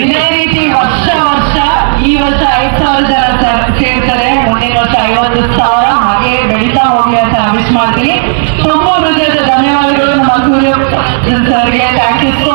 ಇದೇ ರೀತಿ ವರ್ಷ ವರ್ಷ ಈ ವರ್ಷ ಐದ್ ಸಾವಿರ ಜನ ಸೇರ್ತಾರೆ ಮುಂದಿನ ವರ್ಷ ಐವತ್ತು ಸಾವಿರ. ಹಾಗೆ ಬೆಳೀತಾ ಹೋಗಿ ಅಂತ ವಿಶ್ ಮಾಡ್ತೀನಿ. ಹೃದಯದ ಧನ್ಯವಾದಗಳು ನಮ್ಮ ಸೂರ್ಯ ಸರ್ಗೆ ಥ್ಯಾಂಕ್ ಯು ಸೋ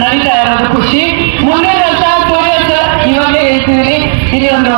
ನಡೀತಾ ಇರೋದು ಖುಷಿ ಮುಂದೆ ಸರ್ ಇವಾಗಲೇ ಹೇಳ್ತಿದ್ದೀನಿ ಇಲ್ಲಿ ಒಂದು